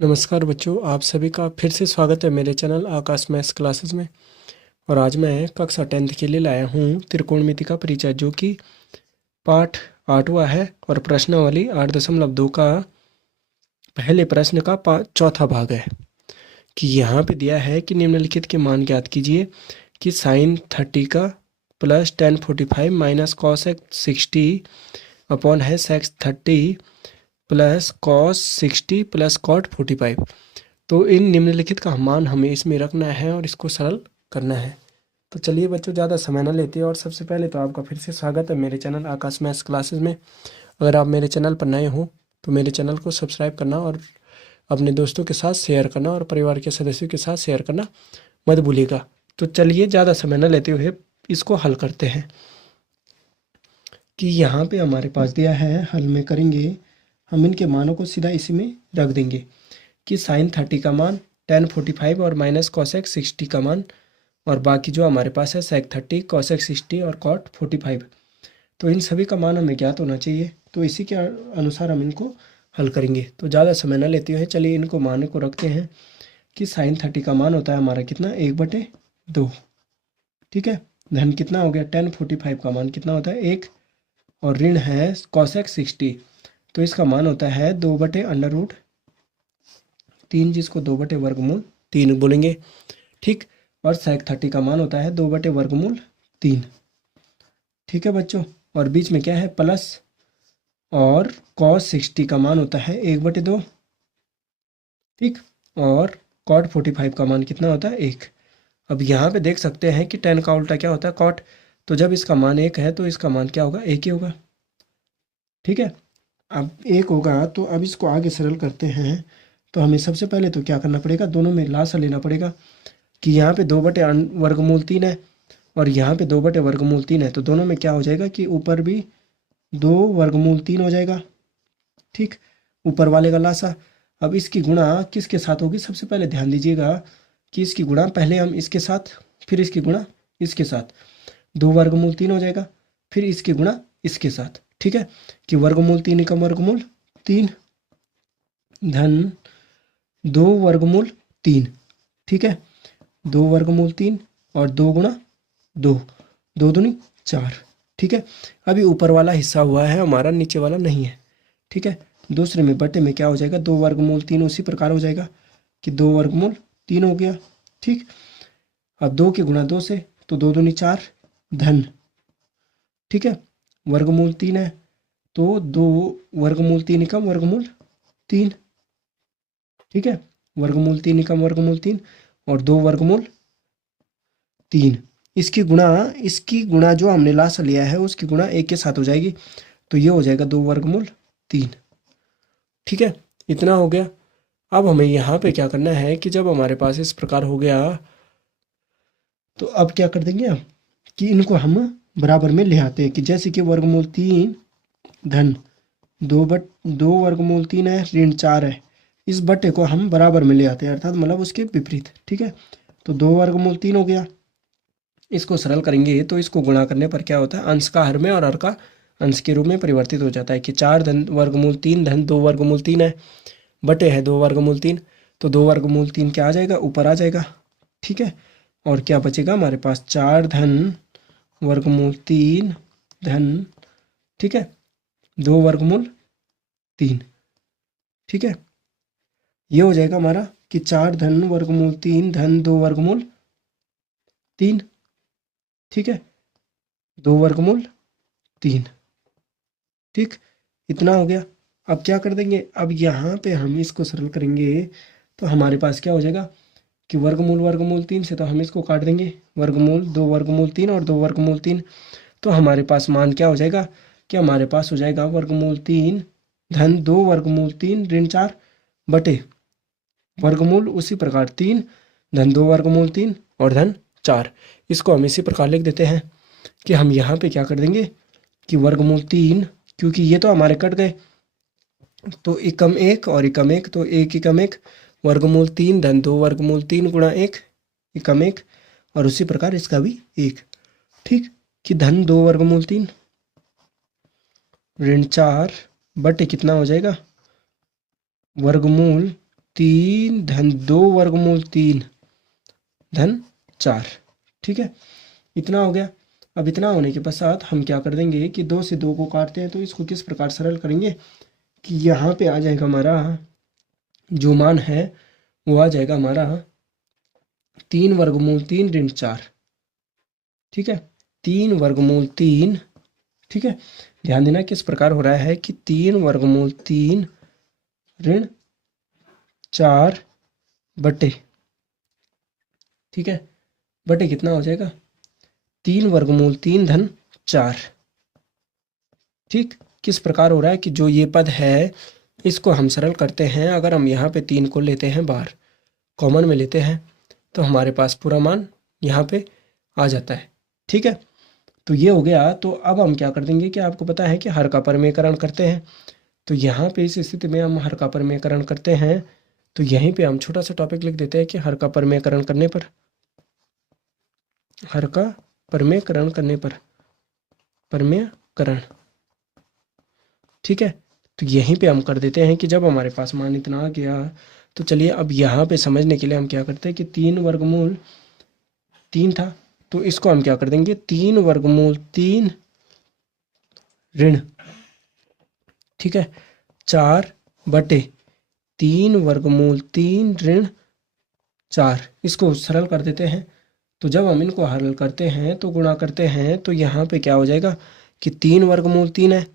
नमस्कार बच्चों, आप सभी का फिर से स्वागत है मेरे चैनल आकाश मैथ्स क्लासेस में। और आज मैं कक्षा 10th के लिए लाया हूँ त्रिकोणमिति का परिचय, जो कि पाठ 8वां है और प्रश्नावली 8.2 का पहले प्रश्न का चौथा भाग है। कि यहाँ पे दिया है कि निम्नलिखित के मान ज्ञात कीजिए कि साइन 30 का plus ten 45 minus cos 60 upon है sec 30 plus cos 60 plus cot 45। तो इन निम्नलिखित का मान हमें इसमें रखना है और इसको सरल करना है। तो चलिए बच्चों, ज़्यादा समय न लेते और सबसे पहले तो आपका फिर से स्वागत है मेरे चैनल आकाश मैथ्स क्लासेस में। अगर आप मेरे चैनल पर नए हो तो मेरे चैनल को सब्सक्राइब करना और अपने दोस्तों के साथ शेयर करना और परिवार के सदस्यों के साथ शेयर करना मत भूलिएगा। तो चलिए ज़्यादा समय न लेते हुए इसको हल करते हैं। कि यहाँ पे हमारे पास दिया है, हल में करेंगे हम इनके मानों को सीधा इसी में रख देंगे कि साइन 30 का मान टेन 45 और माइनस कॉसेक 60 का मान, और बाकी जो हमारे पास है सेक 30 कॉसेक 60 और कॉट 45। तो इन सभी का मान हमें ज्ञात होना चाहिए, तो इसी के अनुसार हम इनको हल करेंगे। तो ज़्यादा समय न लेते हुए चलिए इनको मान को रखते हैं कि साइन 30 का मान होता है हमारा कितना, 1/2। ठीक है, धन कितना हो गया, टेन 45 का मान कितना होता है 1, और ऋण है कॉसेक 60, तो इसका मान होता है 2/√3, जिसको 2/वर्गमूल 3 बोलेंगे। ठीक, और सेक 30 का मान होता है 2/वर्गमूल 3। ठीक है बच्चों, और बीच में क्या है प्लस, और कॉस 60 का मान होता है 1/2। ठीक, और कॉट 45 का मान कितना होता है 1। अब यहाँ पे देख सकते हैं कि टेन का उल्टा क्या होता है कॉट, तो जब इसका मान 1 है तो इसका मान क्या होगा, 1 ही होगा। ठीक है, अब 1 होगा तो अब इसको आगे सरल करते हैं। तो हमें सबसे पहले तो क्या करना पड़ेगा, दोनों में लासा लेना पड़ेगा। कि यहाँ पे 2/वर्गमूल 3 है और यहाँ पे 2/वर्गमूल 3 है, तो दोनों में क्या हो जाएगा कि ऊपर भी 2/वर्गमूल 3 हो जाएगा। ठीक, ऊपर वाले का लासा। अब इसकी गुणा किसके साथ होगी, सबसे पहले ध्यान दीजिएगा कि इसकी गुणा पहले हम इसके साथ, फिर इसकी गुणा इसके साथ, 2/वर्गमूल 3 हो जाएगा, फिर इसकी गुणा इसके साथ। ठीक है, कि वर्गमूल 3 एकम वर्गमूल 3 धन 2/वर्गमूल 3। ठीक है, 2/वर्गमूल 3 और 2 × 2, 2×2 = 4। ठीक है, अभी ऊपर वाला हिस्सा हुआ है हमारा, नीचे वाला नहीं है। ठीक है, दूसरे में बटे में क्या हो जाएगा, 2/वर्गमूल 3 उसी प्रकार हो जाएगा कि 2/वर्गमूल 3 हो गया। ठीक, अब 2 के गुणा 2 से, तो 2×2 = 4 धन। ठीक है, वर्गमूल 3 है तो 2/वर्गमूल 3 एकम वर्गमूल 3। ठीक है, वर्गमूल 3 एकम वर्गमूल 3 और 2/वर्गमूल 3। इसकी गुणा जो हमने लासा लिया है उसकी गुणा 1 के साथ हो जाएगी, तो ये हो जाएगा 2/वर्गमूल 3। ठीक है, इतना हो गया। अब हमें यहाँ पे क्या करना है कि जब हमारे पास इस प्रकार हो गया तो अब क्या कर देंगे हम कि इनको हम बराबर में ले आते हैं। कि जैसे कि वर्गमूल 3 धन 2/वर्गमूल 3 है, ऋण 4 है, इस बटे को हम बराबर में ले आते हैं, अर्थात मतलब उसके विपरीत। ठीक है, तो 2/वर्गमूल 3 हो गया। इसको सरल करेंगे तो इसको गुणा करने पर क्या होता है, अंश का हर में और हर का अंश के रूप में परिवर्तित हो जाता है। कि 4 धन वर्गमूल 3 धन 2/वर्गमूल 3 है, बटे है 2/वर्गमूल 3, तो 2/वर्गमूल 3 क्या आ जाएगा, ऊपर आ जाएगा। ठीक है, और क्या बचेगा हमारे पास, 4 धन वर्गमूल 3 धन, ठीक है, 2/वर्गमूल 3। ठीक है, ये हो जाएगा हमारा कि 4 धन वर्गमूल 3 धन 2/वर्गमूल 3। ठीक है, 2/वर्गमूल 3। ठीक, इतना हो गया। अब क्या कर देंगे, अब यहाँ पे हम इसको सरल करेंगे तो हमारे पास क्या हो जाएगा कि वर्गमूल 3 से तो हम इसको काट देंगे, 2/वर्गमूल 3 और 2/वर्गमूल 3। तो हमारे पास मान क्या हो जाएगा कि हमारे पास हो जाएगा वर्गमूल 3 धन 2/वर्गमूल 3 ऋण 4 बटे वर्गमूल उसी प्रकार 3 धन 2/वर्गमूल 3 और धन 4। इसको हम इसी प्रकार लिख देते हैं कि हम यहाँ पे क्या कर देंगे कि वर्गमूल 3, क्योंकि ये तो हमारे कट गए, तो एकम 1 और एकम 1, तो 1 एकम 1 वर्गमूल 3 धन 2/वर्गमूल 3 गुणा 1 एकम 1, और उसी प्रकार इसका भी 1। ठीक, कि धन 2/वर्गमूल 3 ऋण 4 बटे कितना हो जाएगा, वर्गमूल 3 धन 2 वर्गमूल 3 धन 4। ठीक है, इतना हो गया। अब इतना होने के पश्चात हम क्या कर देंगे कि 2 से 2 को काटते हैं, तो इसको किस प्रकार सरल करेंगे कि यहाँ पे आ जाएगा हमारा जो मान है वो आ जाएगा हमारा 3 वर्गमूल 3 ऋण 4। ठीक है, 3 वर्गमूल 3। ठीक है, ध्यान देना किस प्रकार हो रहा है कि 3 वर्गमूल 3 ऋण 4 बटे, ठीक है, बटे कितना हो जाएगा 3 वर्गमूल 3 धन 4। ठीक, किस प्रकार हो रहा है कि जो ये पद है इसको हम सरल करते हैं। अगर हम यहाँ पे 3 को लेते हैं बाहर, कॉमन में लेते हैं, तो हमारे पास पूरा मान यहाँ पे आ जाता है। ठीक है, तो ये हो गया। तो अब हम क्या कर देंगे कि आपको पता है कि हर का परमेयकरण करते हैं, तो यहाँ पे इस स्थिति में हम हर का परमेयकरण करते हैं। तो यहीं पे हम छोटा सा टॉपिक लिख देते हैं कि हर का परमेयकरण करने पर, हर का परमेयकरण करने पर, परमेयकरण। ठीक है, तो यहीं पे हम कर देते हैं कि जब हमारे पास मान इतना आ गया, तो चलिए अब यहाँ पे समझने के लिए हम क्या करते हैं कि 3 वर्गमूल 3 था, तो इसको हम क्या कर देंगे 3 वर्गमूल 3 ऋण, ठीक है, 4 बटे 3 वर्गमूल 3 ऋण 4। इसको सरल कर देते हैं। तो जब हम इनको हल करते हैं तो गुणा करते हैं, तो यहाँ पे क्या हो जाएगा कि 3 वर्गमूल 3 है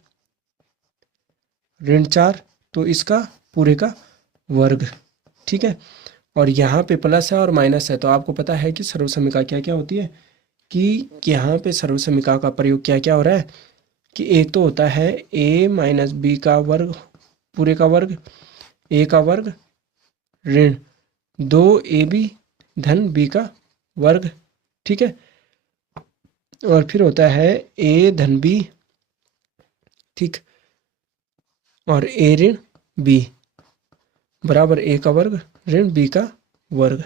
ऋण 4, तो इसका पूरे का वर्ग। ठीक है, और यहाँ पे प्लस है और माइनस है, तो आपको पता है कि सर्वसमीका क्या क्या होती है, कि यहाँ पे सर्वसमीका का प्रयोग क्या क्या हो रहा है कि एक तो होता है a माइनस बी का वर्ग पूरे का वर्ग, a का वर्ग ऋण 2ab धन b का वर्ग। ठीक है, और फिर होता है a धन b, ठीक, और a ऋण b बराबर a का वर्ग ऋण b का वर्ग।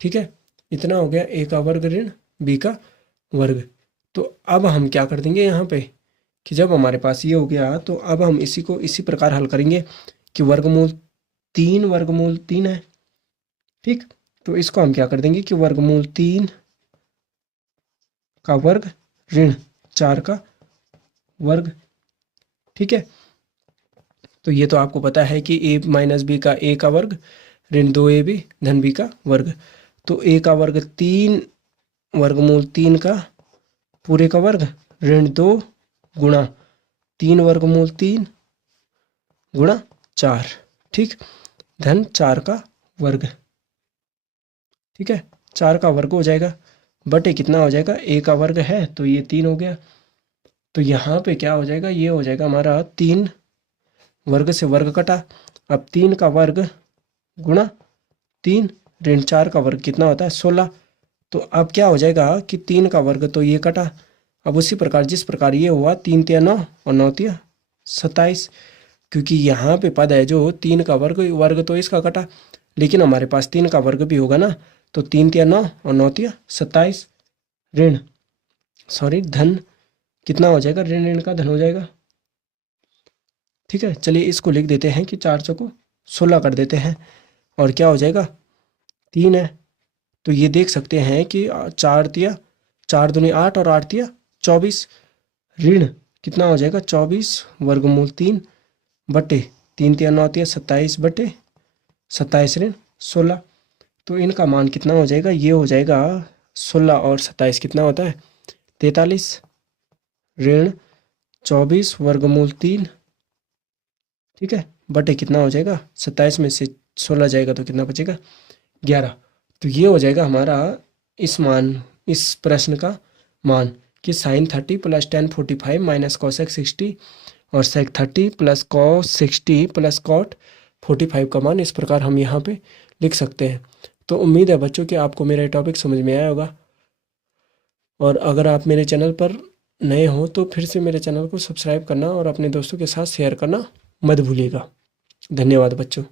ठीक है, इतना हो गया a का वर्ग ऋण b का वर्ग। तो अब हम क्या कर देंगे यहाँ पे कि जब हमारे पास ये हो गया, तो अब हम इसी को इसी प्रकार हल करेंगे कि वर्गमूल 3 है। ठीक, तो इसको हम क्या कर देंगे कि वर्गमूल 3 का वर्ग ऋण 4 का वर्ग। ठीक है, तो ये तो आपको पता है कि a माइनस बी का a का वर्ग ऋण 2ab धन b का वर्ग। तो a का वर्ग 3 वर्गमूल 3 का पूरे का वर्ग ऋण 2 गुणा 3 वर्गमूल 3 गुणा 4, ठीक, धन 4 का वर्ग। ठीक है, 4 का वर्ग हो जाएगा बटे कितना हो जाएगा a का वर्ग है तो ये 3 हो गया। तो यहाँ पे क्या हो जाएगा, ये हो जाएगा हमारा 3 वर्ग से वर्ग कटा, अब 3 का वर्ग गुणा 3 ऋण 4 का वर्ग कितना होता है 16। तो अब क्या हो जाएगा कि 3 का वर्ग तो ये कटा, अब उसी प्रकार जिस प्रकार ये हुआ 3 तिया 9 और 9 तिया 27, क्योंकि यहाँ पे पद है जो 3 का वर्ग तो इसका कटा, लेकिन हमारे पास 3 का वर्ग भी होगा ना, तो 3 तिया 9 और 9 तिया 27 ऋण धन कितना हो जाएगा, ऋण ऋण का धन हो जाएगा। ठीक है, चलिए इसको लिख देते हैं कि 4 चौको 16 कर देते हैं, और क्या हो जाएगा 3 है। तो ये देख सकते हैं कि 4 तिया 4 दूनी 8 और 8 तिया 24 ऋण कितना हो जाएगा 24 वर्गमूल 3 बटे 3 तिया 9 तिया 27 बटे 27 ऋण 16। तो इनका मान कितना हो जाएगा, ये हो जाएगा 16 और 27 कितना होता है 43 ऋण 24 वर्गमूल 3, ठीक है, बटे कितना हो जाएगा 27 में से 16 जाएगा तो कितना बचेगा 11। तो ये हो जाएगा हमारा इस प्रश्न का मान कि sine 30 plus ten 45 minus cosec 60 और sec 30 plus cos 60 plus cot 45 का मान इस प्रकार हम यहाँ पे लिख सकते हैं। तो उम्मीद है बच्चों कि आपको मेरा टॉपिक समझ में आया होगा, और अगर आप मेरे चैनल पर नए हो तो फिर से मेरे चैनल को सब्सक्राइब करना और अपने दोस्तों के साथ शेयर करना मत भूलिएगा। धन्यवाद बच्चों।